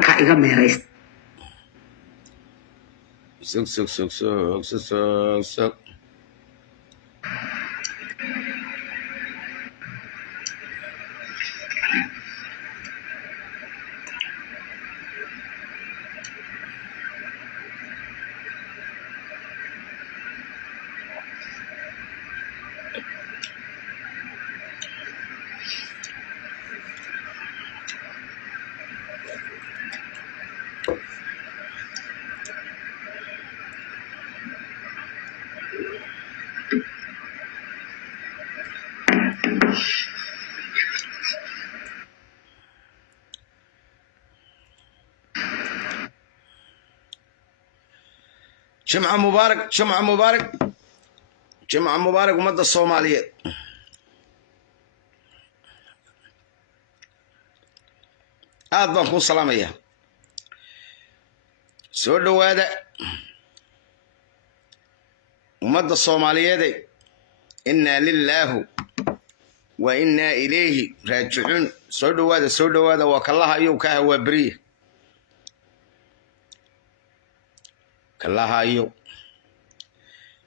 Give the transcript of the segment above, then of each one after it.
hadalka iga meeraysta sug جمعة مبارك ومدى الصومالية أضبط كون سلامية سودو هذا ومدى الصومالية دي إنا لله وإنا إليه راجعون سودو هذا وكالله أيوكا هو بريه كلها أيو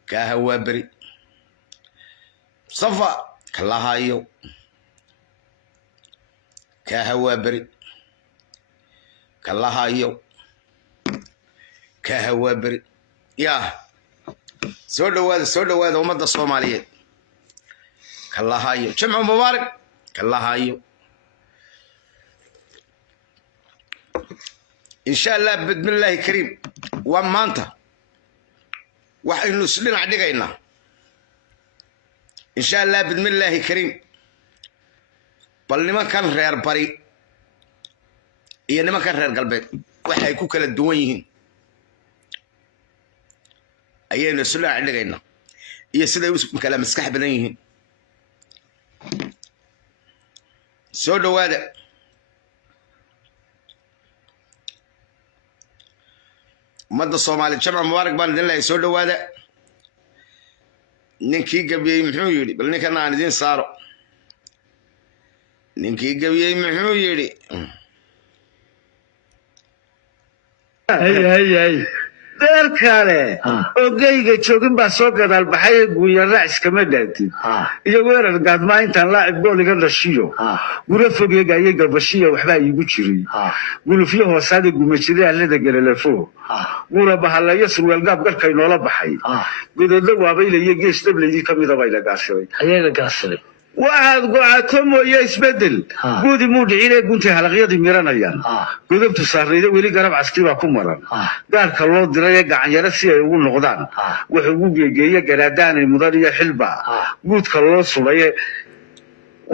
كهوا بري صفا كلها أيو كهوا بري كلها أيو كهوا بري يا سودو هذا ومدى الصومالية كلها أيو جمعة مبارك كلها أيو إن شاء الله بإذن الله كريم وما أنت وحين نسلين عدقينا إن شاء الله بإذن الله كريم بل لما كان غير بري إيه لما كان غير قلبي وحي كوكا الدوينين أيه نسلين عدقينا إيه سيدا يوسف مكلا مسكح بنيهين سودو هذا مدى الصومالي جمع مبارك بان الله يسودو هذا نينكي قبيي محو يري بل نينكا ناندين صارو نينكي قبيي محو يري هي deerkale ogeyga joogin baa soo gadaal baxay guuya raacis kama dhaatid iyo weerar gaadma intaan laacib gooliga dhashiyo gura fogeega ay garbashiya waxba iigu jiray gulufyo hoosaade gumajire allada galaleefo gura bahalayo surweel gaab garkay noola baxay gudooda waabaylayo gees dableedii kamida bay la gaashay ayaga gaashay waxaad go'aato mooye isbedel guudi muu dhicine gunti halaqyadii miranayaan gudubtu saarnayda weli garab caski baa ku maran gaarka loo diray gacan yara si ay ugu noqdaan wuxuu ugu geegeeyay garaadaanay mudan iyo xilba guudka loo sulay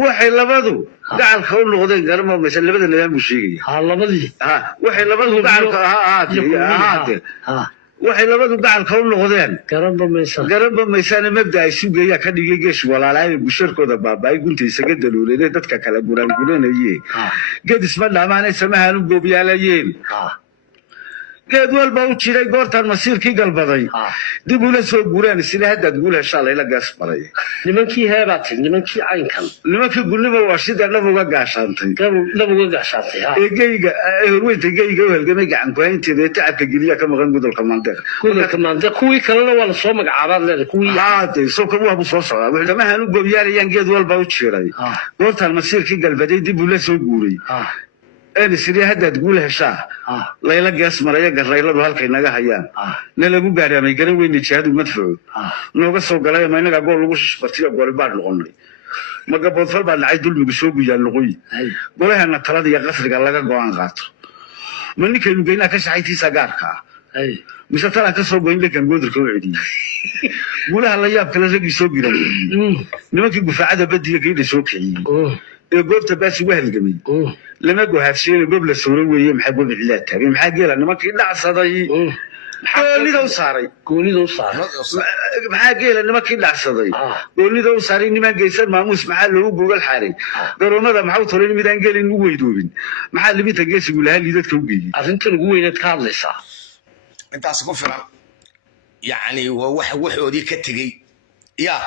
waxay labadu gacalka u noqdeen garmo meesha labada nidaam u sheegay labadii waxay labadu gacalka waxay labadu gacalka u noqdeen garamba meesana mabda ay sugeeya ka dhigay geesh walaalahay busharkooda baabay gunta isaga daluuleeday dadka kala guranayay gedis ma dhamaanay samahan u goobiyaalayeen geed walba u jiray goortan masiirkii galbaday dib ula soo guureen sida hadda guulaha shalay la gaas maray nimankii heebaatay nimankii caynkan nimankii gulnimo waa sida nabuga gaashantay eegayga horweynta geyga u halgamay gacan ku haynteeda tacabka geliya ka maqan gudolka maandeeq kuwii kalena waa la soo magacaabaan leedahay kuwii haatay soo ka waa soo socdaa wuxuu samahan u goobiyaalayaan geed walba u jiray goortan masiirkii galbaday dib ula soo guuray أنا سري هذا تقول هشاه لا يلاقي اسمه لا يقدر يلاقي هالكينجا هيان نلاقو قاري ما يقدر وين يشاهد ومدفوع نوقف سوق قلايا ما ينقع قول لوش برتيه قول بعد لغني ما قبل فل بعد عيد دول بيسوق ويجان لغوي قولها أنا ترى دي قصر قال لك قوان قاطر مني كانوا بينا كش عيتي سجاركا مش ترى كسر قوين لك نقدر كوعدي قولها الله ياب كلا زق يسوق يرى نما كي بفعده بدي كيد يسوق شيء قلت بس وهل جميل لما جو هالشيء قبل السوري ويم حبوا العلاج تبي محاجر أنا ما كنا عصدي قولي ذو صاري محاجر أنا ما كنا عصدي قولي ذو صاري إني ما جيسر ما موس محله هو جوجل حاري درونا ده محاول ترى ميدان قال إنه هو يدوبين محل ميت جيس يقول هالي ده كوجي أنت الجوي نتكلم صح أنت أصلا فلان يعني وحودي كتجي يا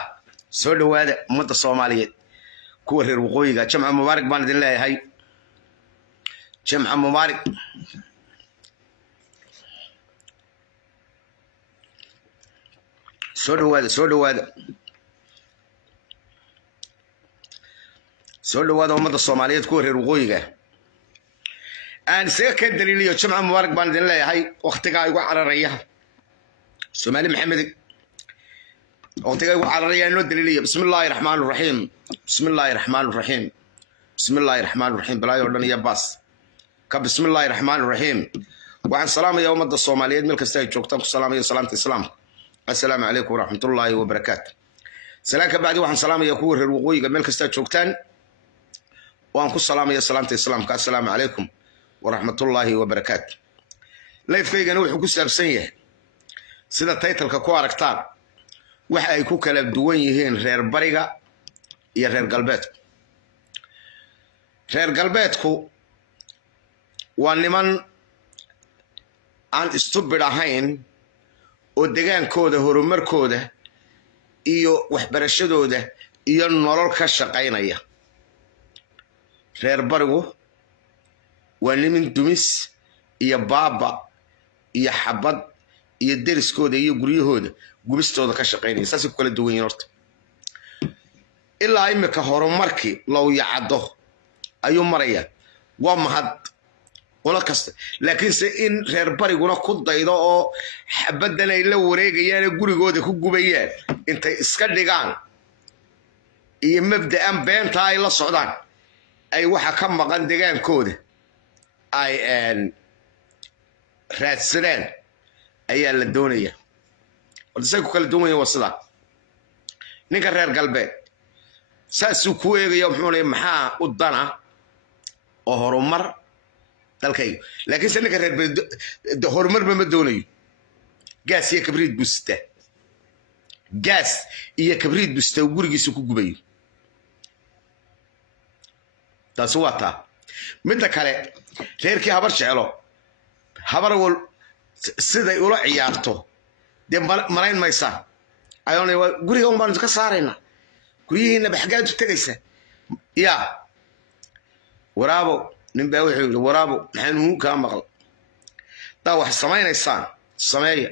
سولو هذا مدة الصومالية كوهر وقويقة جمع مبارك بان الله هاي جمعة مبارك سولو هذا ومدى الصومالية تكون رغوية أنا سيكا دليلية جمعة مبارك بان دين الله هاي وقتها يقع على ريها الصومالي محمد وقتها يقع على ريها إنه دليلية بسم الله الرحمن الرحيم بسم الله الرحمن الرحيم بسم الله الرحمن الرحيم بلا يردن يا باس بسم الله الرحمن الرحيم وعن سلام يا مدى الصومالية ملك استاذ جوكتم السلام يا سلامة السلام السلام عليكم ورحمة الله وبركاته سلامك بعد وعن سلام يا كور الوقوي ملك استاذ جوكتان وأنكم السلام يا سلامة السلام السلام عليكم ورحمة الله وبركاته لا يفكينا وحو كسابسنيه سيدا تايتلka ku aragtaan waxa ay ku kala duwan yihiin reer bariga iyo reer galbeedku reer galbeedku waa niman aan stupid ahayn oo degaankooda horumarkooda iyo waxbarashadooda iyo nolol ka shaqaynaya reer barigu waa niman dumis iyo baaba iyo xabad iyo deriskooda iyo guryahooda gubistooda ka shaqaynaya saas ku kala duwan yihiin horta ilaa imika horumarkii loo yacado ayuu maraya waa mahad wala kasta laakiin se in reer bariguna ku daydo oo xabadan ay la wareegayaan gurigooda ku gubayaan intay iska dhigaan iyo mabda'an beenta ay la socdaan ay waxa ka maqan degaankooda ay raadsadaan ayaa la doonaya wadasay ku kala duwan yihiin wasida ninka reer galbeed saasuu ku eegaya muxuu leeyahay maxaa u dana oo horumar dalkayga laakiin se ninka reer horumar ma doonayo gaas iyo kabriid busta gaas iyo kabriid busta gurigiisa ku gubayo taas waa taa midda kale reerkii habar jecelo habar wal siday ula ciyaarto dee malayn maysaa ayoona guriga un baanu ka saaraynaa guryihiina baxgaad u tegaysaa yaa waraabo nin baa wuxuu yidhi waraabo maxaan huu kaa maqla daa wax samaynaysaan sameeya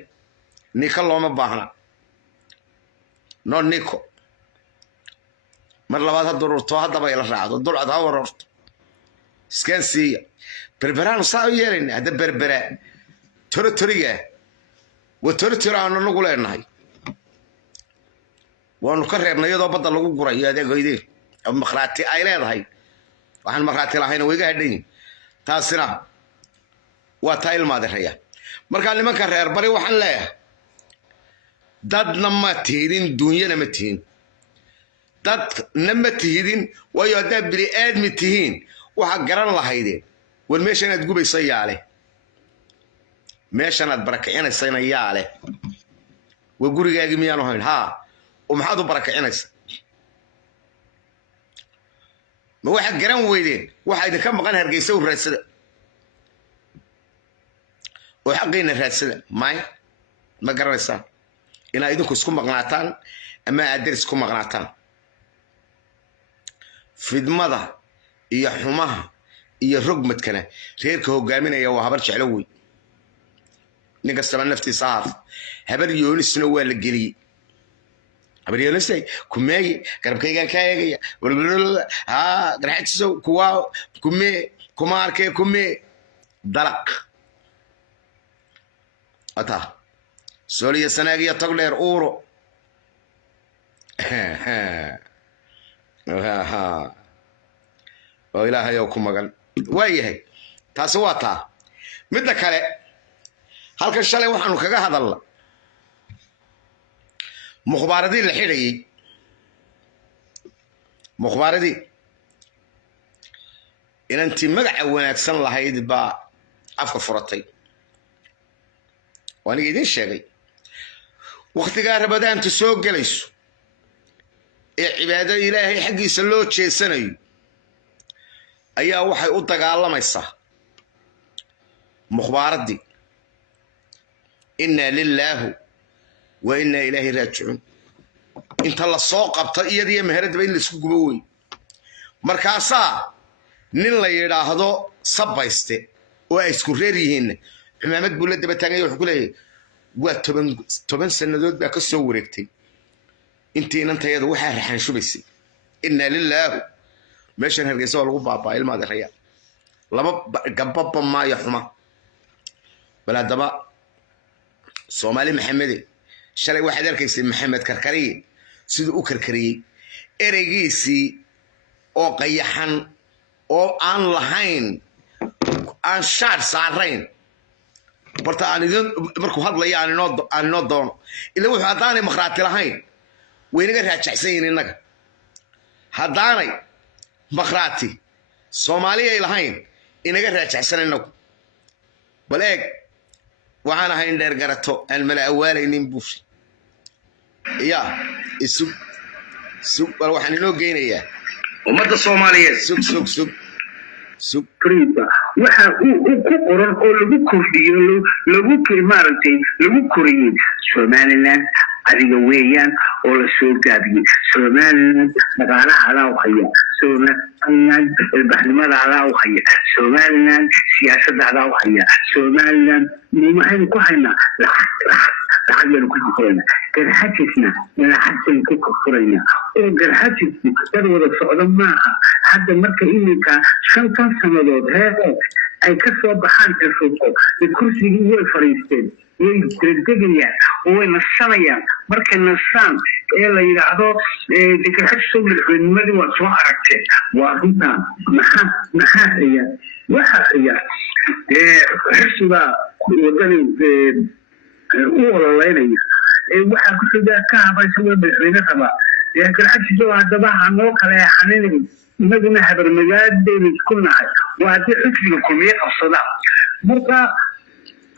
nika looma baahna no niko mar labaad ha dururto haddaba ila raacdo dulcad ha wararto iskaan siiya berberaanu saa u yeelayna hadda berberaa toriga waa tori aanu nagu leenahay waanu ka reebnay iyadoo badda lagu gurayo adeegoydeen markhaati ay leedahay waxaan markhaati lahayna wayga hadhayin taasina waa taa ilmaadiraya markaa nimanka reer bari waxaan leeyahay dadna ma tihidin duunyana ma tihin dadna ma tihidin waayo haddaad bini aadmi tihiin waxaa garan lahaydeen war meeshanaad gubaysa yaale meeshanaad barakicinaysayna yaale waa gurigaagii miyaanu hayn haa oo maxaad u barakicinaysa ma waxaad garan weydeen waxaa idinka maqan hargeysa u raadsada oo xaqiina raadsada may ma garanaysaa inaad idinku isku maqnaataan ama aad deris ku maqnaataan fidmada iyo xumaha iyo rogmadkana reerka hogaaminaya waa habar jeclo wey nin kastaba naftiisa haaf habar yoonisna waa la geliyey habar yoonisay kumeegi garabkaygaan kaa eegaya haa garxajisow kuwaa kumee kuma arkee kumee dalaq ataa sooliya sanaagiya tag dheer uuro oo ilaahay oo ku magan waayahay taasi waa taa midda kale halkan shalay waxaanu kaga hadalna mukhbaaradii la xidhayey mukhbaaradii inantii magaca wanaagsan lahayd baa afka furatay waaniga idiin sheegay wakhtigaa rabadaantu soo gelayso ee cibaado ilaahay xaggiisa loo jeesanayo ayaa waxay u dagaalamaysaa mukhbaaradii inna lilaahi wa inna ilaahi raajicuun inta la soo qabto iyadiyo meheradaba in laisku gubo wey markaasaa nin la yidhaahdo sabayste oo ay isku reer yihiin cimaamad buu la daba taagay wuxuu ku leeyahay waa 10 sanadood baa ka soo wareegtay intii inantayada waxaa raxan shubaysay inna lillahi meeshan Hargeysa oo lagu baabaa ilmaada raya laba gababa ma yaxuma baladaba Soomaali Maxamed shalay waxaad arkaysay Maxamed Karkariye sidoo uu karkariyay ereygiisii oo qayaxan oo aan lahayn aan shaar saarayn barta aan idin markuu hadlayo aan inoo doono ila wuxuu hadaanay maqraati lahayn weynaga raajacsan yihiin inaga hadaanay maqraati Soomaaliya lahayn inaga raajacsan inagu bal eeg waxaan ahayn dheer garato aan mala awaalaynin buush ya sug bal waxaan inoo geynayaa ummadda Soomaaliyeed sug فريدة waxa uu ku qoran oo lagu kordhiyo lagu maartay lagu koriyay Somaliland adiga weeyaan oo la soo gaabiyay Somaliland dhaqaalaha ala u haya Somaliland ilbaxnimada ala u haya Somaliland siyaasadda ala u haya Somaliland maxay ku haynaa lacag ku qorayna garxajisna ila xasan ku qorayna oo garxajisku dad wada socdo maaha hadda marka iminka 5 sanadood ay ka soo baxaan xirfado kursigii way fariisteen way degdegayaan oo nasanayaan marka nasan ee la yiraahdo garxaj soo madaxweynimadu waa soo aragtay waa runta maxaa ayaa waxa ayaa xirsiga wadani ولينا waxa ku soo ka habayso madaxweyne qaba garxaj soo hadaba hanoo kale xaneen inaguna habar magaadeena ku nahay waa hadii xisbiga kulmiye qabsada marka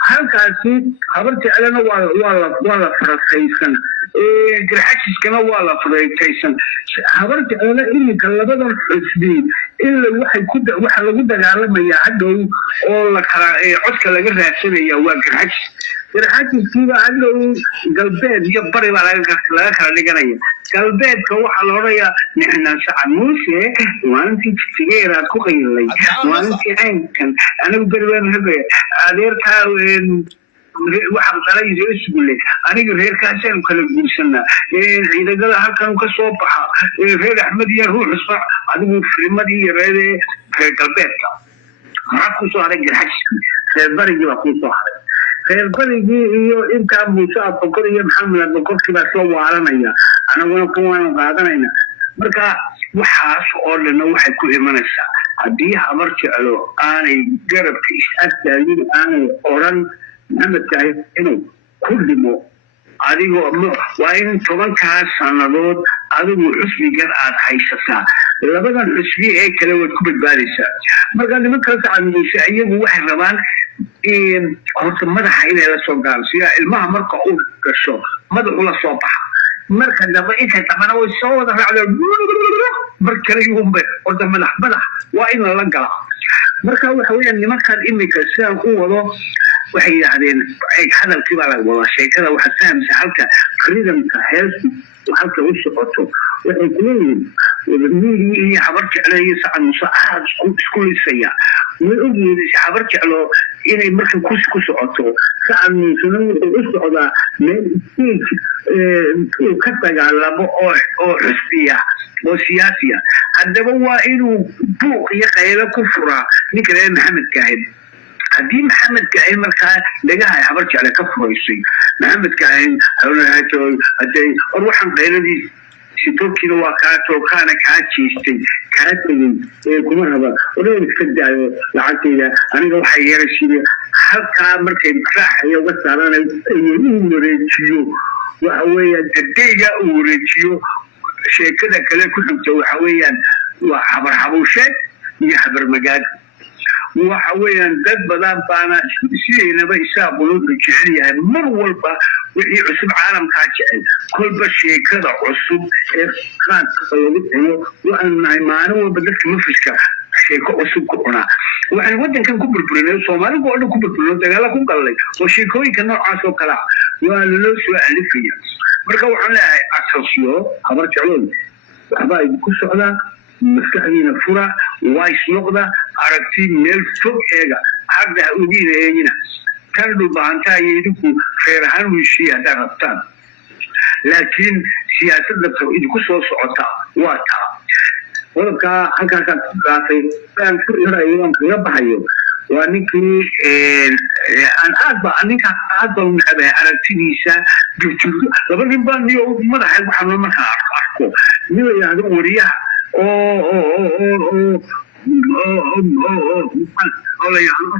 halkaasi habarti alana waa la farasaysan garxajkana waa la farasaysan habarti alana iminka labadan xisbi illa waxa lagu dagaalamaya hadow oo la kala codka laga raadsanaya waa garxaj garxajkiiba hadow galbeed iyo bari baa laga kala dhiganaya galbeedka waxa la oranaya nixna sacamuuse waanti tigeera ku qaylay waanti aynkan anigu berwaan habe adeerka waxa qalay isbuule aniga reerkaasaan kala guursana ciidagada halkan ka soo baxa reer Axmed iyo ruux isfa adigu filmadii yareede galbeedka waxa ku soo haray garxajki reer barigi waa ku soo haray reer barigi iyo inta Muuse Abubakar iyo Maxamed Abubakar baa soo waaranaya anaguna kuwaan qaadanayna marka waxaas oo dhan waxay ku imanaysaa hadii habarti alo aanay garabka is-astaagin aanay oran Maxamed Kaay inuu ku dhimo adigoo waa in 10 sanadood adigu xusbigan aad haysataa labadan xusbi ee kale way ku badbaadaysaa marka nimanka sacadiyay ayagu waxay rabaan horta madaxa inay la soo gaarsiiyo ilmaha marka uu gasho madaxu la soo baxa marka daba inta tabana way soo wada raacdo marka yumbe oo madax waa in la gala marka waxa weeyaan nimankan imika sidaan u wado waxay yiraahdeen ay hadalkii baa laga wada sheekada waxa fahamsan halka freedomka health halka uu socoto waxay kuleeyihiin iyo habar jeclay sacan musaahad isku lisaya way ogyihiin habar jeclo inay marka ku socoto sacan musaahad u socda meel uu ka dagaalamo oo xisbiya oo siyaasiya haddaba waa inuu buuq iyo qaylo ku furaa ninka Maxamed Kaay hadii Maxamed Kaay markaa dagaha habar jecel ka furaysay Maxamed Kaay hadii waxaan qayladii sidoo waa ka tookana ka jeestay ka tagay kuma raba oo iska daayo lacagteeda aniga waxa yeerashiye halka markay raaxayo uga saaranay inuu wareejiyo waxa weeyaan dadayga uu wareejiyo sheekada kale ku xigta waxa weeyaan waa habar habushe iyo habar magaad waxa weeyaan dad badan baana sideynaba isaaqulu jecel yahay mar walba wixii cusub caalamka jecel kolba sheekada cusub ee qaadka lagu cuno waxaan maalin walba dadka mafishka sheeko cusub ku cunaa waxaan wadankan ku burburinay Soomaaliga oo dhan ku burburinay dagaal ku galay oo sheekooyinka noocaas oo kala waa loo soo alifaya marka waxaan leeyahay asosiyo habar jecel waxba ay ku socdaan maskaxdiina fura ways noqda aragti meel fog eega hadda ugiina eegina kan dhulbahantaa iyo idinku reer ahaan wiishii haddaad rabtaan laakiin siyaasadda idinku soo socota waa taa qodobkaa halkaasaa dhaafay aan ku xirayo aan kaga baxayo waa ninkii ninkaas aad baan u necbay aragtidiisa jirjirto laba nin baa niyo madaxa waxaan markaa arko nin la yidhaahdo wariyaha oo la yidhaahdo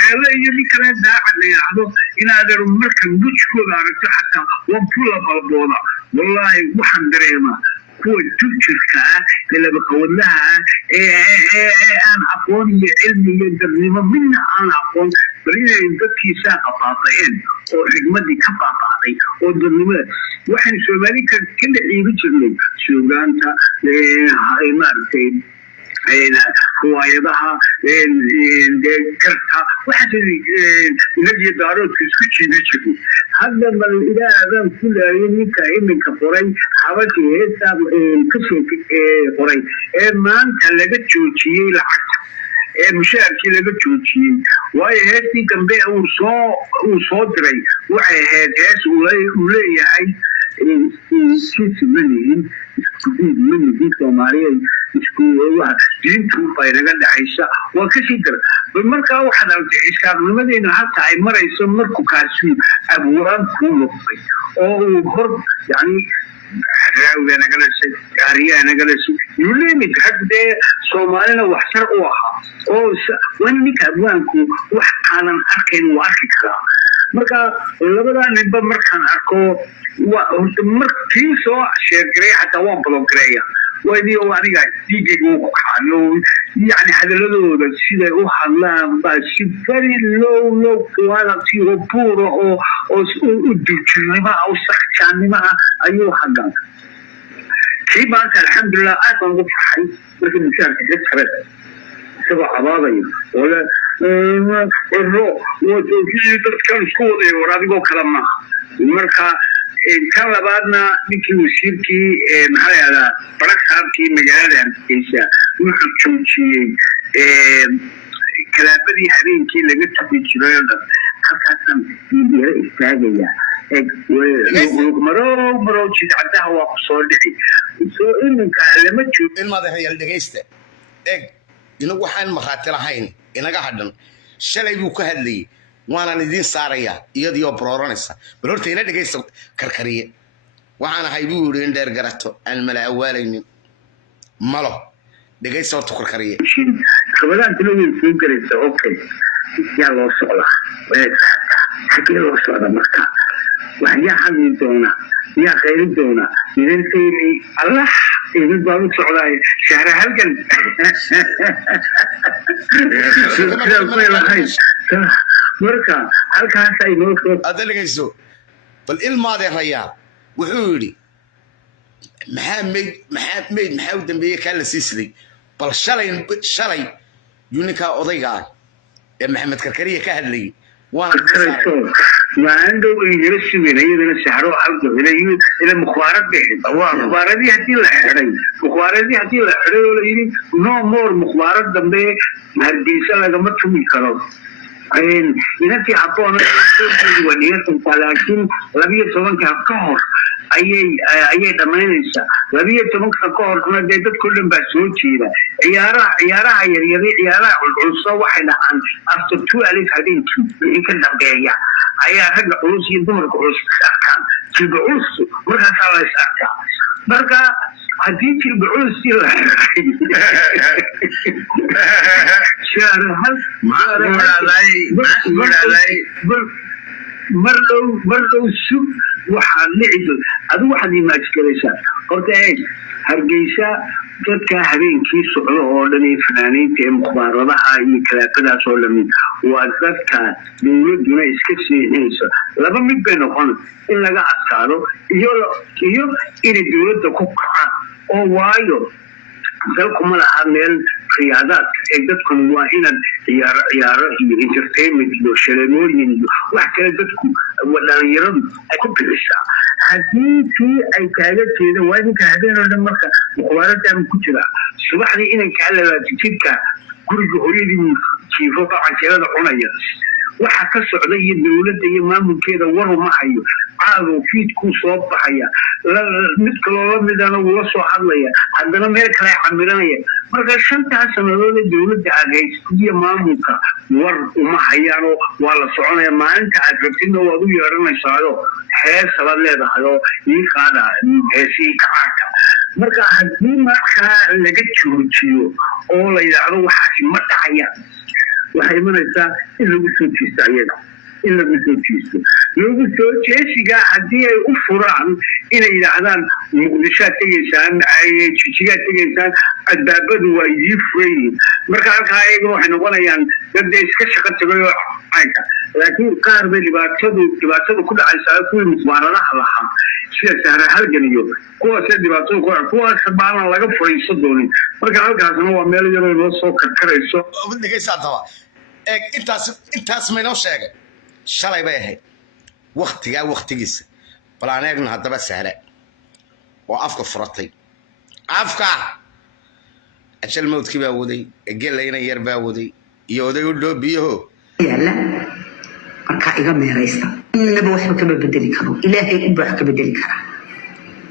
heelo iyo nin kale daacad la yidhaahdo inaadan markan wejkooda aragto xataa waa pula balbooda wallaahi waxaan dareemaa kuwa tujirka ah ee labaqawadlaha ah ee aan aqoon iyo cilmi iyo darnimo midna aan aqoon bal inay dadkiisaa qafaafayeen oo xigmadii ka baaba'day oo darnimada waxaan soomaali ka dhaciibi jirnay suugaanta maaragtay riwaayadaha garta waxaas inagiyo daaroodka isku jiibi jirnay hadda bal ilaahbaan ku laayo ninka iminka qoray habashii heestaa kasoo qoray ee maanta laga joojiyey lacagta ee mushaharkii laga joojiyey waayo heestii dambe uu soo diray waxay ahayd hees uu leeyahay kismanihin iskudiidmanihii soomaaliyeed diintu bay naga dhexaysa waa kasii dara bal markaa waxaad aragtay iskaaqnimadeena halka ay marayso markuu kaasi abuuraan kuu noqday oo uu hor yani raawiga naga dhashay gaariyaa naga dhashay yulemid haddee soomaalina waxtar u ahaa oo waa ninka abwaanku wax aanan arkayn uu arki karaa marka labadaa ninba markaan arko markii soo sheergaray xataa waan balongareeya وادي وأنا يجي وكانوا يعني هذا لو سيدا وحلا بس very low quality وبورو أو دجاجة أو سخنة ما أيوه حاجة كي بعد الحمد لله أنا بفحي لكن مشان كذا سبع عبادي ولا الروح وتوفيق كان سكولي ورادي كلامنا المركا كان لبعضنا نكى وسيركي محل برك صاحبكي مجال إنشاء وحكمتي كلام بدي حرين كي لقيت في الشباب حتى يبيع استاجية ومرو شيء عندها وقصور لي سو إنك لما تشوف الماضي هي الدقيسة إنه وحن مخاطر هين إنك حدن شلي بوكه اللي وانا ندين ساريا يديو برورانسا بلورتي لا دغيسو كركريه waxaan haybu ureen dheer garato aan mala awaaleynin malo degayso to karkariye qabadaan tilooyin soo garaysa okay yaa loo socda hakii loo socda marka waxya hadii doona yaa qayb doona intii allah idin baa u socday shahra halkan marka halkaas ay noo soo adalgayso bal ilmaade rayaa wuxuu yiri maxaa u dambeeyay kala siisay bal shalay yunika odayga ee maxamed karkariye ka hadlay waana ما عنده يجلس من هي سحروا حلقه إلى مخابرات بيحد مخابرات دي هتي الحري مخابرات دي هتي الحري ولا يري نو مور مخابرات دمبه هالجيسة لقمت شو يكرر عين ينتي عطونا ونيات لكن لبيه سواء كهكهر أي دمانيسا لبيه سواء كهكهر كنا جيدت كلهم بسوي كذا عيارة عيارة العصا واحدة عن after 2 ألف هذين يمكن دقيقة أي هذا العروس يدمر العروس أكان العروس مرة ثالث أكان مرة هديك العروس شهر هل مرة شوف واحد نعيد هذا واحد ما يشكلش قلت إيه هرجيسة dadka habeenkii socdo oo dhan fanaaniinta ee mukhbaaradaha iyo kalaaqadaas oo lamid waa dadka dawladuna iska siinayso laba mid bay noqon in laga adkaado iyo in dawladda ku kacaan oo waayo dalku ma laha meel qiyaadaad ee dadku waa inaan ciyaaro iyo entertainment iyo shareemooyin iyo wax kale dadku dhalinyaradu ay ku bixisaa haddii tii ay kaaga jeeda waa idinka habeen oo dhan marka mukhbaaradan ku jira subaxdii inankaa labaatan jidka guriga hooyadii jiifo canjeerada cunaya waxa ka socda iyo dowladda iyo maamulkeeda waru ma hayo caado fiidkuu soo baxaya mid kaloo lamidana wula soo hadlaya haddana meel kale camiranaya marka 5 sanadood ee dowladda agaysiyo maamulka war uma hayaano waa la soconaya maalinta aad rabtidna waad u yeeranaysaado heesaba leedahay ii qaada heesii kacaanka marka haddii markaa laga joojiyo oo la yidhaahdo waxaasi ma dhacaya waxay imanaysaa in lagu soo jeesto ayaga in lagu soo jeesto lagu soo jeesiga haddii ay u furaan inay yidhaahdaan muqdishoad tegaysaan jijigaad tegaysaan albaabadu waa idii furayiin marka halkaa ayagana waxay noqonayaan dad iska shaqo tagay oo caynka laakiin qaar bay dhibaatada ku dhacaysaa kuwii mukhbaaradaha lahaa sida sahra halgan iyo kuwaasee dhibaatada kuwaas baana laga furayso doonin marka halkaasna waa meel yaroo loo soo karkarayso intaas maynoo sheegay shalay bay ahayd waktigiisa bal aan eegno haddaba sahra oo afka furatay afka ajal mawdkii baa waday gelayna yar baa waday iyo oday u dhoobiyaho yalla marka iga meeraysta inaba waxba kama bedeli karo ilaahay u baax ka bedeli kara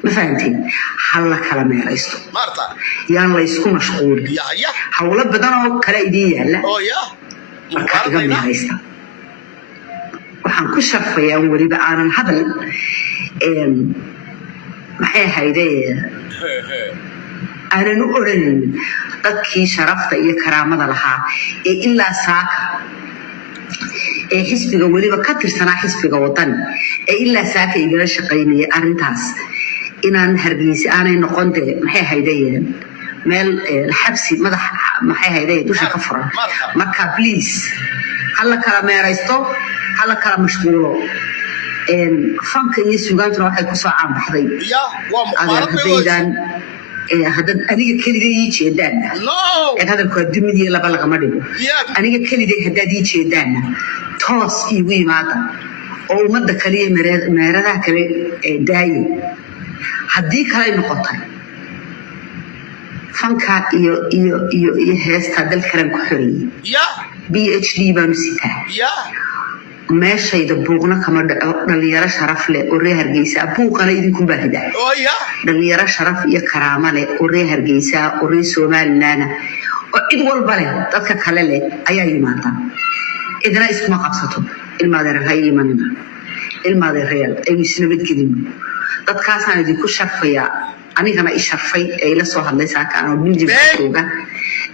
ma fahantiin hal kala meeraysto marta yaan la isku mashquul ya hawla badan oo kala idin yaala oo ya marka iga meeraysta waxaan ku sharfayaa waliba aanan hadal maxay ahaydee aanan u odhanin dadkii sharafta iyo karaamada lahaa ee ilaa saaka ee xisbiga waliba ka tirsanaa xisbiga wadani ee ilaa saaka igala shaqaynaya arrintaas inaan hargeysa aanay noqon dee maxay ahaydee meel xabsi madax maxay ahaydee dusha ka furan marka please hala kala meeraysto hala kala mashquulo fanka iyo sugaantuna waxay kusoo caanbaxday adeerkadaydan haddad aniga keligay ii jeedaanna hadalku adduunyadii laba lagama dhigo aniga keligay haddaad ii jeedaanna toos iigu yimaada oo ummadda kale iyo meeradaha kale daaye haddii kaley noqotay fanka iyo heestaa dal kalan ku xoreeyey PhD baanu sitaa meeshayda buuqna kama dhaco dhalinyaro sharaf leh oo reer Hargeysa buuqana idinku baahida dhalinyaro sharaf iyo karaamo leh oo reer Hargeysa oo reer Soomaaliland oo cid walba leh dadka kale leh ayaa yimaada idina isma qabsato ilmaada reer yimaanina ilmaada reer ay isnabad gelin dadkaasaan idinku sharfaya anigana i sharfay ee la soo hadlay saaka aan biljiga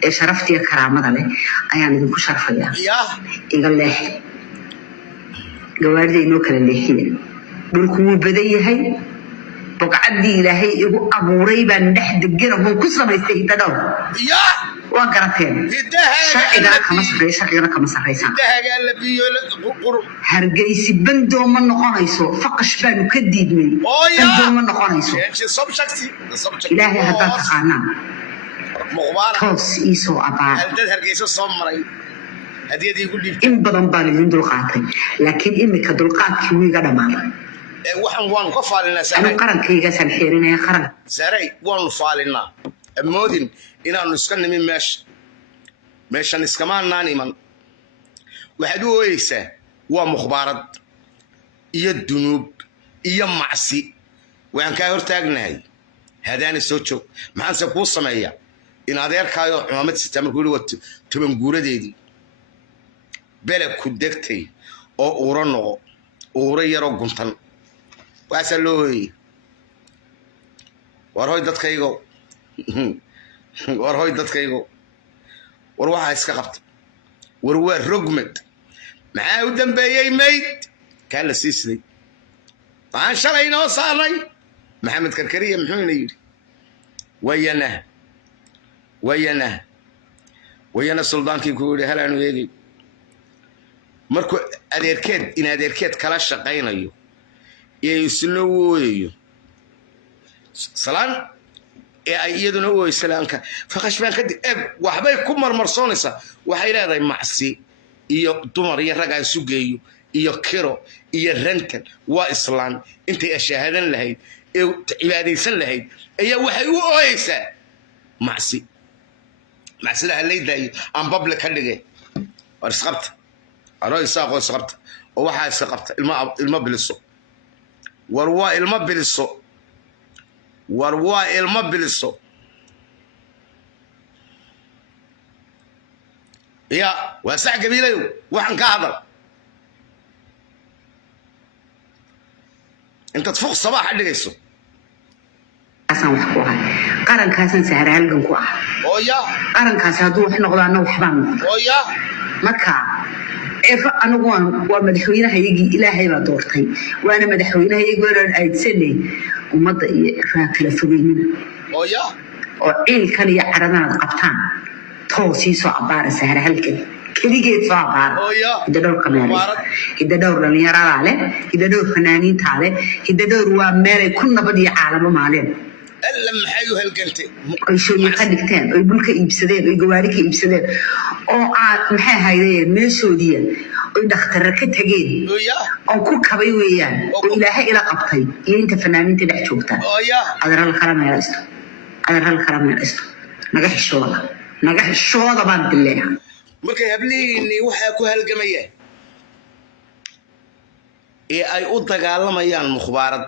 ee sharaftiya karaamada leh ayaan idinku sharfaya iga leex gawaarida inoo kala leexiya dhulku wuu badan yahay bogcaddii ilaahay igu abuuray baan dhex degana waan ku samaystay hidadhow waa garateen sharcigana kama sarraysan hargeysi bandoo ma noqonayso faqash baanu ka diidnay bandoo ma noqonayso ilaahay haddaad taqaanaan toos iisoo abaar in badan baan idin dulqaatay laakiin imika dulqaadkii wuu iga dhammaaday waxaan waan ka faalinaa anu qarankaygaasaan xeerinaya qaran saaray waanu faalinaa moodin inaanu iska nimin meeshan iskamaanaan iman waxaad u ooyeysaa waa mukhbaarad iyo dunuub iyo macsi waxaan kaa hortaagnahay hadaana soo joog maxaanse kuu sameeya in adeerkaayoo cumaamad sitaa markuu yihi waa toban guuradeedii bele ku degtay oo uuro noqo uuro yaroo guntan waasaa loo hooyey war hoy dadkaygo war waxaa iska qabta war waa rogmad maxaa u dambeeyey mayd kaa la siisday waxaan shalay inoo saarnay maxamed karkariya muxuu ina yidhi wayana suldaankii ku yidhi halaanu eegay markuu in adeerkeed kala shaqaynayo ee isna u ooyayo salaan ee ay iyaduna u ooyay salaanka faqash baan kadib waxbay ku marmarsoonaysaa waxay leedahay macsi iyo dumar iyo rag aan isu geeyo iyo kiro iyo rentan waa islaan intay ashaahadan lahayd ee cibaadaysan lahayd ayaa waxay u ooyeysaa macsidaha leydaayo aan public ka dhigay war isqabta anoo isaaqoo isqabta oo waxaa iska qabta ilmo biliso war waa ilmo biliso war waa ilmo biliso يا واسع قبيله وحن كهذا انت تفوق الصباح اللي جيسو كاسان وحكوها قرن كاسان سهر هلقن كوها اويا قرن كاسان دو وحن نقضا انو وحبان اويا مكا إفا أنا ومدحوينها يجي إلهي ما دورتي وأنا مدحوينها يقولون أيدسني ومضى راكلة فوقيننا اويا وإل كان يعرضنا قبطان توسي صعبار سهر هلكن كليجيت صعبار إذا دور كمان إذا دور لنيرا عليه إذا دور فنانين تعالى إذا دور ومالي كنا بدي عالم مالين لما حيو هلكنتي شو يقدكتين ويقول كيبسدين ويقواري كيبسدين أو محي هايدين من السعودية ويدختر كتجين أو كل كبيويان وإلهي إلى قبطي أنت فنانين تدح شوكتان أدرى الكلام يا رستو أدرى الكلام يا رستو نجح الشغل نجح الشوضة بانت الله markay habliini waxa ku halgamayeen ee ay u dagaalamayaan mukhbaarad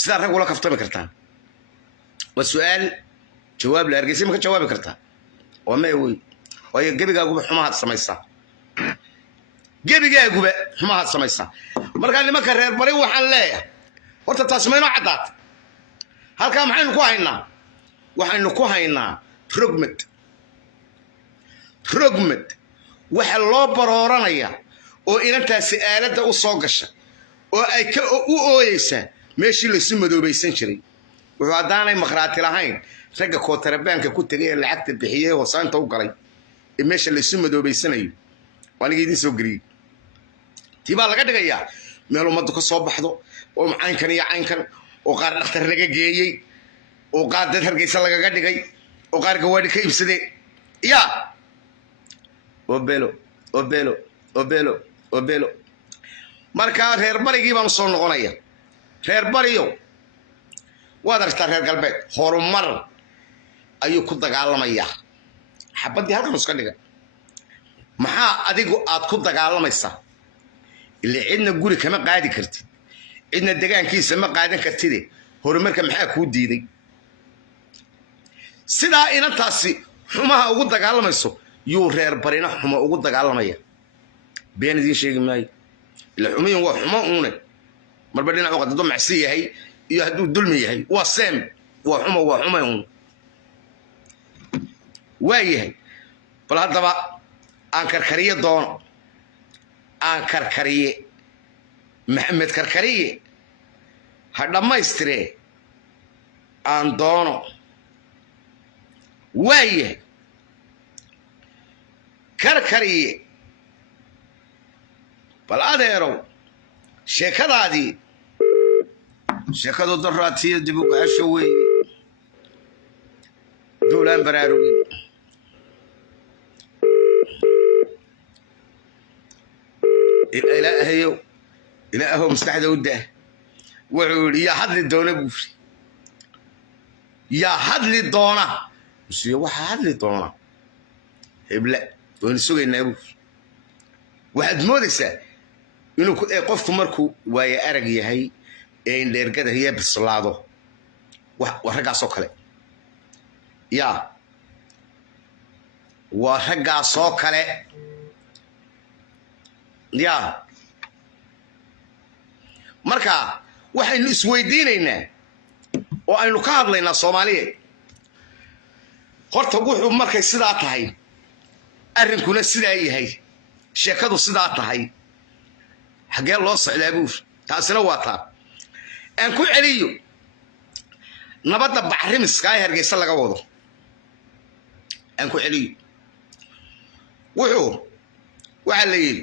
sida rag wala kaftami kartaan wa su'aal jawaab la argaysi ma ka jawaabi kartaa wama way way gabigaagu xumaad samaysaa gabigaagu xumaad samaysaa marka nimanka reer bari waxaan leeyahay horta taasmeeno cadaad halka waxaynu ku haynaa rogmad waxa loo barooranaya oo inantaasi aalada u soo gasha oo ay ka u ooyeysa meeshii la isu madoobaysan jiray wuxuu hadaanay maqraati lahayn ragga kootarabaanka ku tagay ee lacagta bixiyay oo saanta u galay ee meesha la isu madoobaysanayo waaniga idin soo geliyay tibaa laga dhigayaa meel umadu ka soo baxdo oo macaankan iyo caankan oo qaar dhakhtar laga geeyay oo qaar dad hargeysa lagaga dhigay oo qaar gawaadhi ka iibsadeen yaa obelo marka reer barigii baan soo noqonaya reer bariyo waad aragtaa reer galbeed horumar ayuu ku dagaalamayaa xabadii halkan iska dhiga maxaa adigu aad ku dagaalamaysaa ilaa cidna guri kama qaadi kartid cidna deegaankiisa ma qaadan kartid horumarka maxaa kuu diiday sidaa inantaasi xumaha ugu dagaalamayso yuu reer barina xumo ugu dagaalamaya been idin sheegi maayo ila xumiin waa xumo uune marba dhinac uu qadado macsi yahay iyo hadduu dulmi yahay waa seem waa xumo uun waayahay bal haddaba aan karkariye doono maxamed karkariye ha dhammaystiree aan doono waayahay karkariye bal adeerow sheekadu daraatiyo dib u gacasho weeye dowlaan baraarugin ilaahow maskaxda u dah wuxuu yidhi yaa hadli doona buuri yaa hadli doona musiyo waxaa hadli doona hebla waan sugaynaa buuri waxaad moodaysaa inuu qofku markuu waaye arag yahay ee indheergada iyo bislaado waa raggaasoo kale yaa waa raggaasoo kale yaa marka waxaynu isweydiinaynaa oo aynu ka hadlaynaa soomaaliyeed horta wuxuu markay sidaa tahay arrinkuna sidaa yahay sheekadu sidaa tahay xaggee loo socdaa buur taasina waa taa aan ku celiyo nabadda bacrimiska ee hargeysa laga wado aan ku celiyo waxaa la yidhi